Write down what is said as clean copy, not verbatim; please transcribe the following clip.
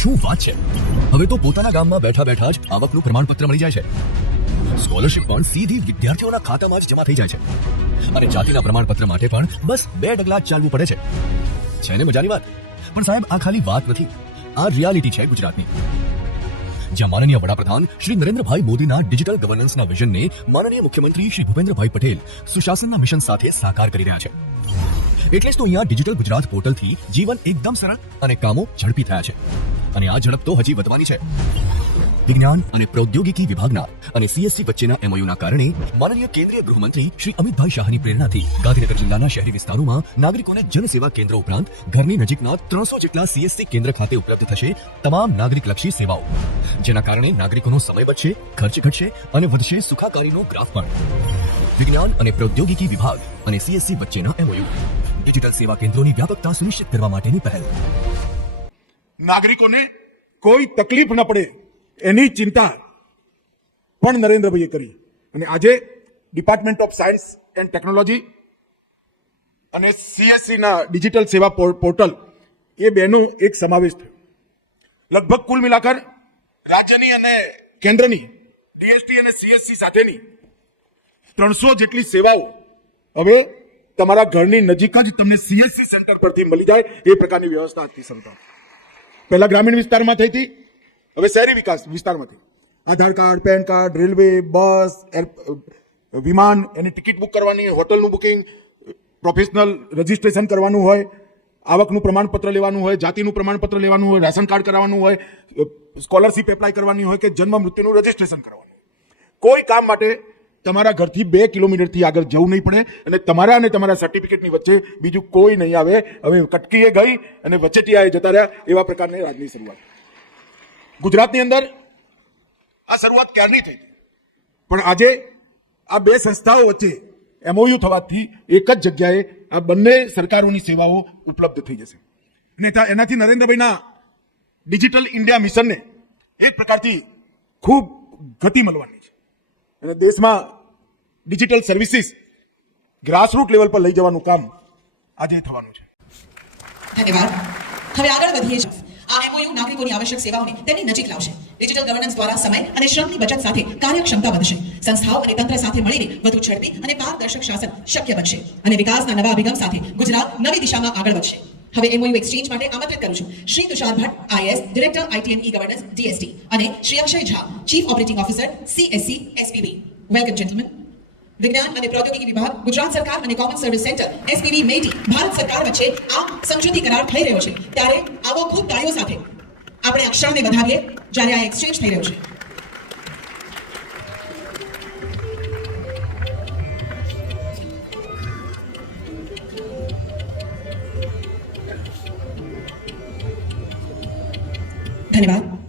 શું વાત છે! હવે તો પોતાના ગામમાં બેઠા બેઠા જ આવકનું પ્રમાણપત્ર મળી જાય છે. સ્કોલરશિપ પણ સીધી વિદ્યાર્થીઓના ખાતામાં જ જમા થઈ જાય છે. અને જાતિના પ્રમાણપત્ર માટે પણ બસ 2 ડગલા જ ચાલવું પડે છે. છે ને મજાની વાત? પણ સાહેબ, આ ખાલી વાત નથી, આ રિયાલિટી છે ગુજરાતની. જ્યાં માનનીય વડાપ્રધાન શ્રી નરેન્દ્રભાઈ મોદીના ડિજિટલ ગવર્નન્સના વિઝનને માનનીય મુખ્યમંત્રી શ્રી ભૂપેન્દ્રભાઈ પટેલ સુશાસનના મિશન સાથે સાકાર કરી રહ્યા છે. એટલે જ તો અહીંયા ડિજિટલ ગુજરાત પોર્ટલથી જીવન એકદમ સરળ અને કામો ઝડપી થયા છે. અને આ ઝડપ તો હજી વધવાની છે. વિજ્ઞાન અને પ્રૌદ્યોગિકી વિભાગના અને સીએસસી વચ્ચેના એમઓયુના કારણે માનનીય કેન્દ્રીય ગૃહમંત્રી શ્રી અમિતભાઈ શાહની પ્રેરણાથી ગાંધીનગર જિલ્લાના શહેરી વિસ્તારોમાં નાગરિકોને જનસેવા કેન્દ્રો ઉપરાંત ઘરની નજીકના 300 જેટલા સીએસસી કેન્દ્ર ખાતે ઉપલબ્ધ થશે તમામ નાગરિકલક્ષી સેવાઓ. જેના કારણે નાગરિકોનો સમય બચશે, ખર્ચ ઘટશે અને વધશે સુખાકારીનો ગ્રાફ પણ. વિજ્ઞાન અને પ્રૌદ્યોગિકી વિભાગ અને સીએસસી વચ્ચેના એમઓયુ ડિજિટલ સેવા કેન્દ્રોની વ્યાપકતા સુનિશ્ચિત કરવા માટેની પહેલ. નાગરિકોને કોઈ તકલીફ ન પડે એની ચિંતા પણ નરેન્દ્રભાઈએ કરી. અને આજે department of science and technology અને સીએસસી ના ડિજિટલ સેવા પોર્ટલ એ બેનો એક સમાવેશ થયો. લગભગ કુલ મિલાકર રાજ્યની અને કેન્દ્રની ડીએસટી અને સીએસસી સાથેની 300 જેટલી સેવાઓ હવે તમારા ઘરની નજીક જ તમને સીએસસી સેન્ટર પરથી મળી જાય એ પ્રકારની વ્યવસ્થા આજથી શરૂ થાય. પહેલા ગ્રામીણ વિસ્તારમાં થઈ હતી, હવે શહેરી વિસ્તારમાંથી આધાર કાર્ડ, પેન કાર્ડ, રેલવે, બસ, વિમાન, એની ટિકિટ બુક કરવાની, હોટલનું બુકિંગ, પ્રોફેશનલ રજીસ્ટ્રેશન કરવાનું હોય, આવકનું પ્રમાણપત્ર લેવાનું હોય, જાતિનું પ્રમાણપત્ર લેવાનું હોય, રાશન કાર્ડ કરાવવાનું હોય, સ્કોલરશિપ એપ્લાય કરવાની હોય કે જન્મ મૃત્યુનું રજીસ્ટ્રેશન કરવાનું હોય. કોઈ કામ માટે તમારા ઘરથી 2 કિલોમીટરથી આગળ જવું નહીં પડે અને તમારા અને તમારા સર્ટિફિકેટની વચ્ચે બીજું કોઈ નહીં આવે. હવે કટકીએ ગઈ અને વચેટિયાએ જતા રહ્યા એવા પ્રકારની રાજની શરૂઆત. ગુજરાતની અંદર આ શરૂઆત ક્યારની થઈ હતી, પણ આજે આ બે સંસ્થાઓ વચ્ચે એમઓયુ થવાથી એક જ જગ્યાએ આ બંને સરકારોની સેવાઓ ઉપલબ્ધ થઈ જશે. અને એનાથી નરેન્દ્રભાઈના ડિજિટલ ઇન્ડિયા મિશનને એક પ્રકારથી ખૂબ ગતિ મળવાની છે અને દેશમાં ડિજિટલ સર્વિસીસ ગ્રાસરૂટ લેવલ પર લઈ જવાનું કામ આજે થવાનું છે. ધન્યવાદ. હવે આગળ વધીએ છીએ. આ એમઓયુ નાગરિકોની આવશ્યક સેવાઓને તેમની નજીક લાવશે. ડિજિટલ ગવર્નન્સ દ્વારા સમય અને શ્રમની બચત સાથે કાર્યક્ષમતા વધશે. સંસ્થાઓ અને તંત્ર સાથે મળીને વધુ ઝડપી અને પારદર્શક શાસન શક્ય બનશે અને વિકાસના નવા અભિગમ સાથે ગુજરાત નવી દિશામાં આગળ વધશે. હવે એમઓયુ એક્સચેન્જ માટે આમંત્રિત કરું છું Shri Tushar Bhatt, IAS director IT and e governance DST, અને Shri Akshay Jha, chief operating officer CSC SPV. Welcome gentlemen. વિજ્ઞાન અને પ્રૌદ્યોગિકી વિભાગ, ગુજરાત સરકાર અને common service centre SPV MeitY Bharat સરકાર વચ્ચે આ સમજૂતી કરાર થઈ રહ્યો છે. ત્યારે આવો ખૂબ તાળીઓ સાથે આપણે આ ક્ષણને વધાવીએ જ્યારે આ એક્સચેન્જ થઈ રહ્યો છે. ધન્યવાદ.